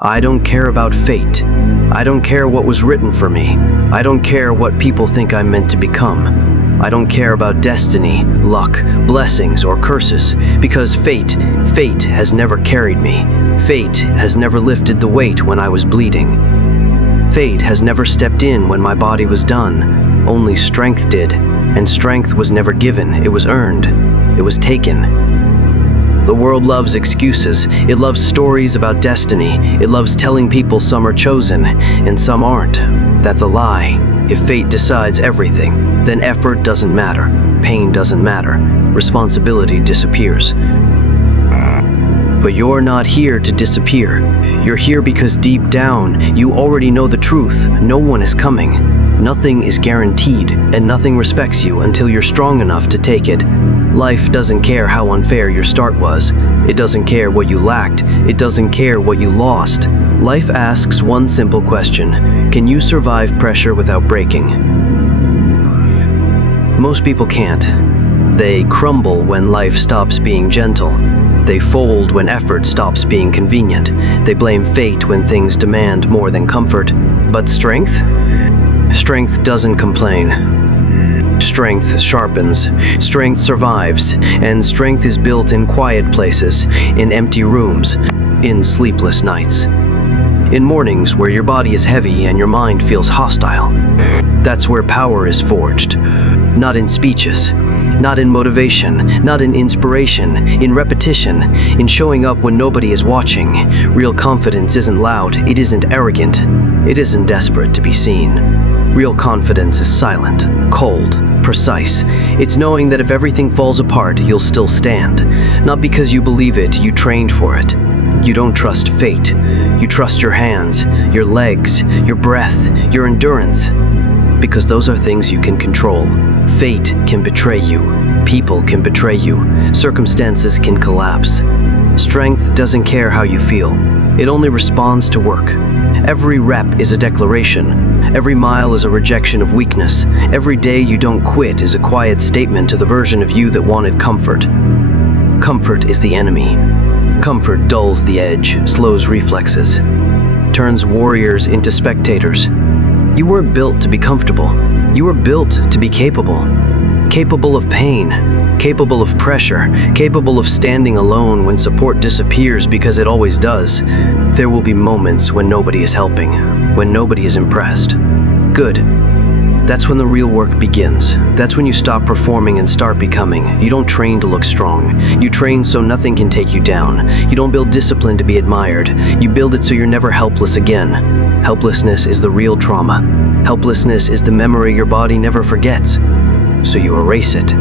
I don't care about fate. I don't care what was written for me. I don't care what people think I'm meant to become. I don't care about destiny, luck, blessings, or curses, because fate has never carried me. Fate has never lifted the weight when I was bleeding. Fate has never stepped in when my body was done. Only strength did, and strength was never given. It was earned. It was taken. The world loves excuses. It loves stories about destiny. It loves telling people some are chosen and some aren't. That's a lie. If fate decides everything, then effort doesn't matter. Pain doesn't matter. Responsibility disappears. But you're not here to disappear. You're here because deep down, you already know the truth. No one is coming. Nothing is guaranteed, and nothing respects you until you're strong enough to take it. Life doesn't care how unfair your start was. It doesn't care what you lacked. It doesn't care what you lost. Life asks one simple question: can you survive pressure without breaking? Most people can't. They crumble when life stops being gentle. They fold when effort stops being convenient. They blame fate when things demand more than comfort. But strength? Strength doesn't complain. Strength sharpens, strength survives, and strength is built in quiet places, in empty rooms, in sleepless nights. In mornings where your body is heavy and your mind feels hostile. That's where power is forged. Not in speeches, not in motivation, not in inspiration, in repetition, in showing up when nobody is watching. Real confidence isn't loud, it isn't arrogant, it isn't desperate to be seen. Real confidence is silent, cold, precise. It's knowing that if everything falls apart, you'll still stand. Not because you believe it, you trained for it. You don't trust fate. You trust your hands, your legs, your breath, your endurance. Because those are things you can control. Fate can betray you. People can betray you. Circumstances can collapse. Strength doesn't care how you feel. It only responds to work. Every rep is a declaration. Every mile is a rejection of weakness. Every day you don't quit is a quiet statement to the version of you that wanted comfort. Comfort is the enemy. Comfort dulls the edge, slows reflexes, turns warriors into spectators. You weren't built to be comfortable. You were built to be capable. Capable of pain, capable of pressure, capable of standing alone when support disappears, because it always does. There will be moments when nobody is helping, when nobody is impressed. Good. That's when the real work begins. That's when you stop performing and start becoming. You don't train to look strong. You train so nothing can take you down. You don't build discipline to be admired. You build it so you're never helpless again. Helplessness is the real trauma. Helplessness is the memory your body never forgets. So you erase it.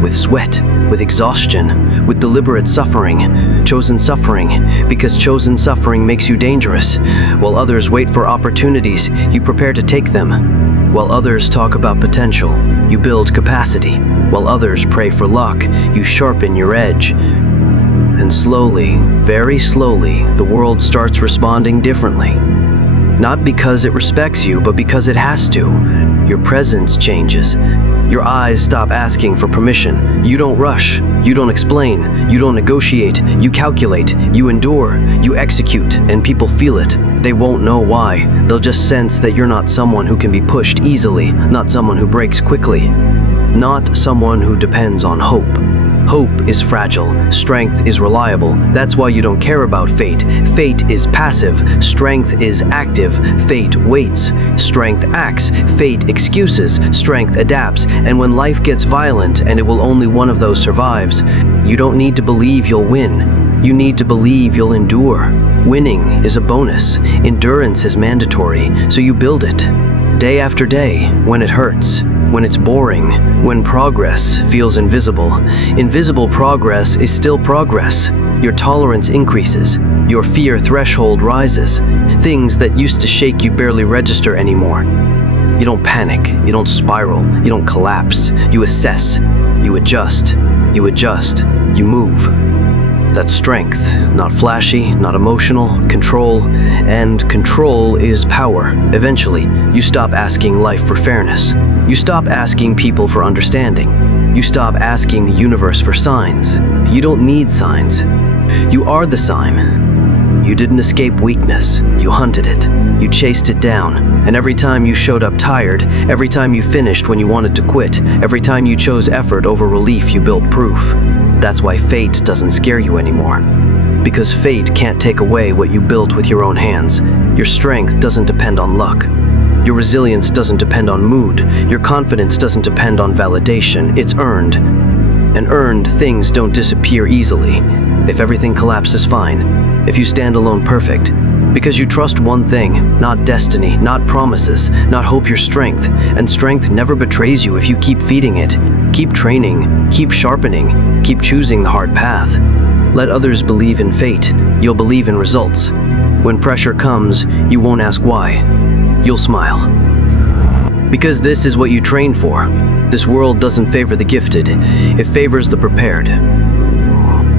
With sweat, with exhaustion, with deliberate suffering. Chosen suffering, because chosen suffering makes you dangerous. While others wait for opportunities, you prepare to take them. While others talk about potential, you build capacity. While others pray for luck, you sharpen your edge. And slowly, very slowly, the world starts responding differently. Not because it respects you, but because it has to. Your presence changes. Your eyes stop asking for permission. You don't rush. You don't explain. You don't negotiate. You calculate. You endure. You execute, and people feel it. They won't know why. They'll just sense that you're not someone who can be pushed easily, not someone who breaks quickly, not someone who depends on hope. Hope is fragile, strength is reliable. That's why you don't care about fate. Fate is passive, strength is active. Fate waits, strength acts. Fate excuses, strength adapts. And when life gets violent, and it will only one of those survives, you don't need to believe you'll win. You need to believe you'll endure. Winning is a bonus. Endurance is mandatory, so you build it. Day after day, when it hurts, when it's boring, when progress feels invisible. Invisible progress is still progress. Your tolerance increases. Your fear threshold rises. Things that used to shake you barely register anymore. You don't panic. You don't spiral. You don't collapse. You assess. You adjust. You adjust. You move. That's strength. Not flashy, not emotional. Control. And control is power. Eventually, you stop asking life for fairness. You stop asking people for understanding. You stop asking the universe for signs. You don't need signs. You are the sign. You didn't escape weakness, you hunted it. You chased it down, and every time you showed up tired, every time you finished when you wanted to quit, every time you chose effort over relief, you built proof. That's why fate doesn't scare you anymore. Because fate can't take away what you built with your own hands. Your strength doesn't depend on luck. Your resilience doesn't depend on mood. Your confidence doesn't depend on validation. It's earned. And earned things don't disappear easily. If everything collapses, fine. If you stand alone, perfect. Because you trust one thing, not destiny, not promises, not hope, your strength. And strength never betrays you if you keep feeding it. Keep training, keep sharpening, keep choosing the hard path. Let others believe in fate, you'll believe in results. When pressure comes, you won't ask why. You'll smile. Because this is what you train for. This world doesn't favor the gifted, it favors the prepared.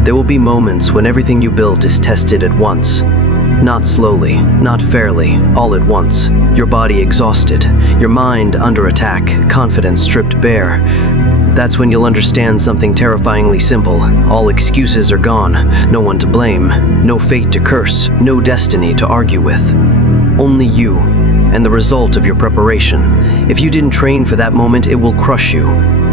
There will be moments when everything you built is tested at once. Not slowly, not fairly, all at once. Your body exhausted, your mind under attack, confidence stripped bare. That's when you'll understand something terrifyingly simple. All excuses are gone, no one to blame, no fate to curse, no destiny to argue with. Only you, and the result of your preparation. If you didn't train for that moment, it will crush you.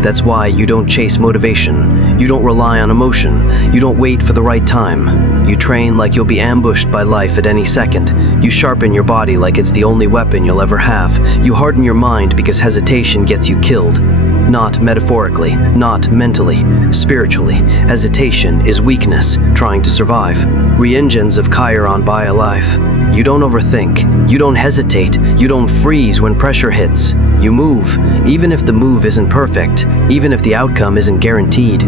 That's why you don't chase motivation, you don't rely on emotion, you don't wait for the right time. You train like you'll be ambushed by life at any second. You sharpen your body like it's the only weapon you'll ever have. You harden your mind because hesitation gets you killed. Not metaphorically, not mentally, spiritually. Hesitation is weakness, trying to survive. Re-engines of Chiron buy a life. You don't overthink, you don't hesitate, you don't freeze when pressure hits. You move, even if the move isn't perfect, even if the outcome isn't guaranteed.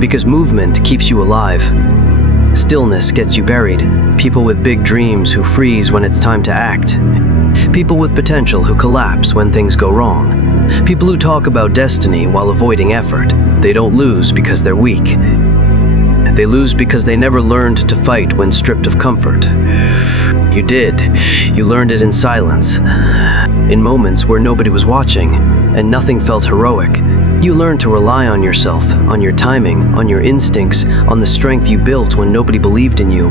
Because movement keeps you alive. Stillness gets you buried. People with big dreams who freeze when it's time to act. People with potential who collapse when things go wrong. People who talk about destiny while avoiding effort. They don't lose because they're weak. They lose because they never learned to fight when stripped of comfort. You did. You learned it in silence. In moments where nobody was watching and nothing felt heroic. You learned to rely on yourself, on your timing, on your instincts, on the strength you built when nobody believed in you.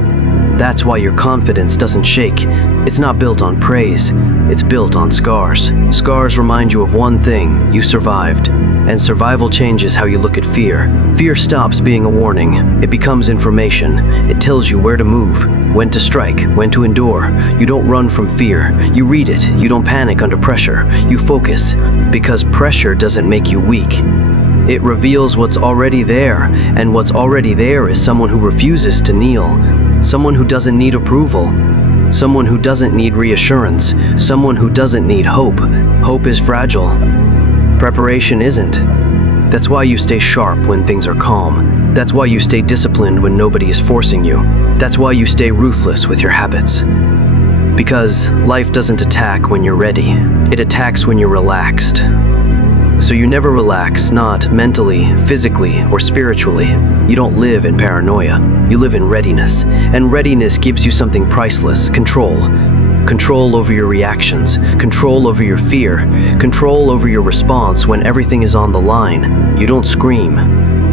That's why your confidence doesn't shake. It's not built on praise, it's built on scars. Scars remind you of one thing: you survived. And survival changes how you look at fear. Fear stops being a warning. It becomes information. It tells you where to move, when to strike, when to endure. You don't run from fear. You read it. You don't panic under pressure. You focus. Because pressure doesn't make you weak. It reveals what's already there, and what's already there is someone who refuses to kneel. Someone who doesn't need approval. Someone who doesn't need reassurance. Someone who doesn't need hope. Hope is fragile. Preparation isn't. That's why you stay sharp when things are calm. That's why you stay disciplined when nobody is forcing you. That's why you stay ruthless with your habits. Because life doesn't attack when you're ready. It attacks when you're relaxed. So you never relax, not mentally, physically, or spiritually. You don't live in paranoia. You live in readiness. And readiness gives you something priceless: control. Control over your reactions, control over your fear, control over your response when everything is on the line. You don't scream,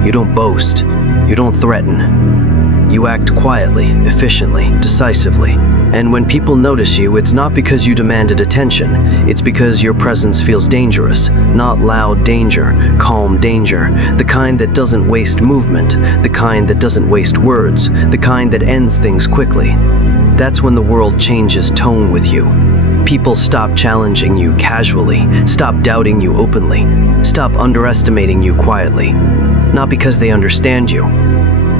you don't boast, you don't threaten. You act quietly, efficiently, decisively. And when people notice you, it's not because you demanded attention, it's because your presence feels dangerous. Not loud danger, calm danger, the kind that doesn't waste movement, the kind that doesn't waste words, the kind that ends things quickly. That's when the world changes tone with you. People stop challenging you casually, stop doubting you openly, stop underestimating you quietly. Not because they understand you,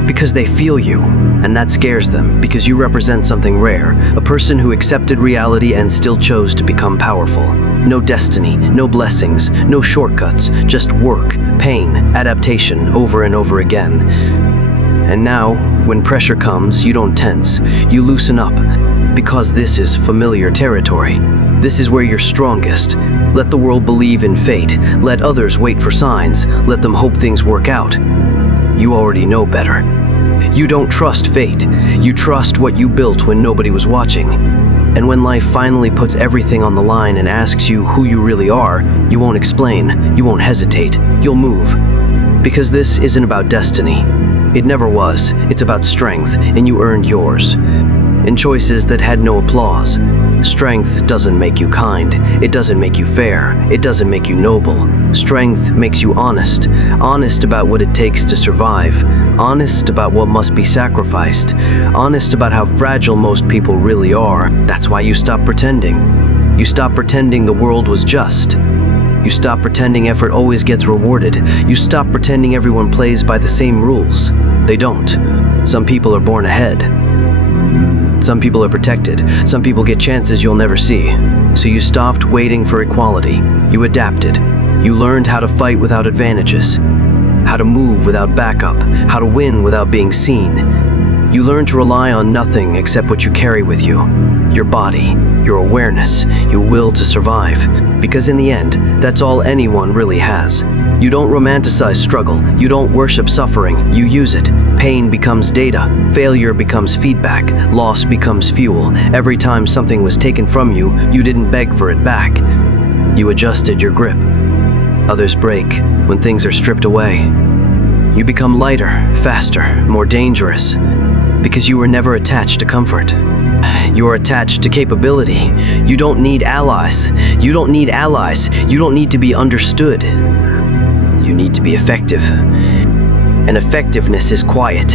because they feel you, and that scares them because you represent something rare, a person who accepted reality and still chose to become powerful. No destiny, no blessings, no shortcuts, just work, pain, adaptation over and over again. And now, when pressure comes, you don't tense, you loosen up, because this is familiar territory. This is where you're strongest. Let the world believe in fate, let others wait for signs, let them hope things work out. You already know better. You don't trust fate, you trust what you built when nobody was watching. And when life finally puts everything on the line and asks you who you really are, you won't explain, you won't hesitate, you'll move. Because this isn't about destiny. It never was. It's about strength, and you earned yours. in choices that had no applause. Strength doesn't make you kind, it doesn't make you fair, it doesn't make you noble. Strength makes you honest, honest about what it takes to survive, honest about what must be sacrificed, honest about how fragile most people really are. That's why you stop pretending. You stop pretending the world was just. You stop pretending effort always gets rewarded. You stop pretending everyone plays by the same rules. They don't. Some people are born ahead. Some people are protected. Some people get chances you'll never see. So you stopped waiting for equality. You adapted. You learned how to fight without advantages, how to move without backup, how to win without being seen. You learned to rely on nothing except what you carry with you, your body, your awareness, your will to survive. Because in the end, that's all anyone really has. You don't romanticize struggle, you don't worship suffering, you use it. Pain becomes data, failure becomes feedback, loss becomes fuel. Every time something was taken from you, you didn't beg for it back. You adjusted your grip. Others break when things are stripped away. You become lighter, faster, more dangerous, because you were never attached to comfort. You are attached to capability. You don't need allies. You don't need allies. You don't need to be understood. You need to be effective. And effectiveness is quiet.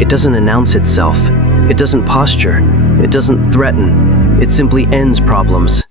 It doesn't announce itself. It doesn't posture. It doesn't threaten. It simply ends problems.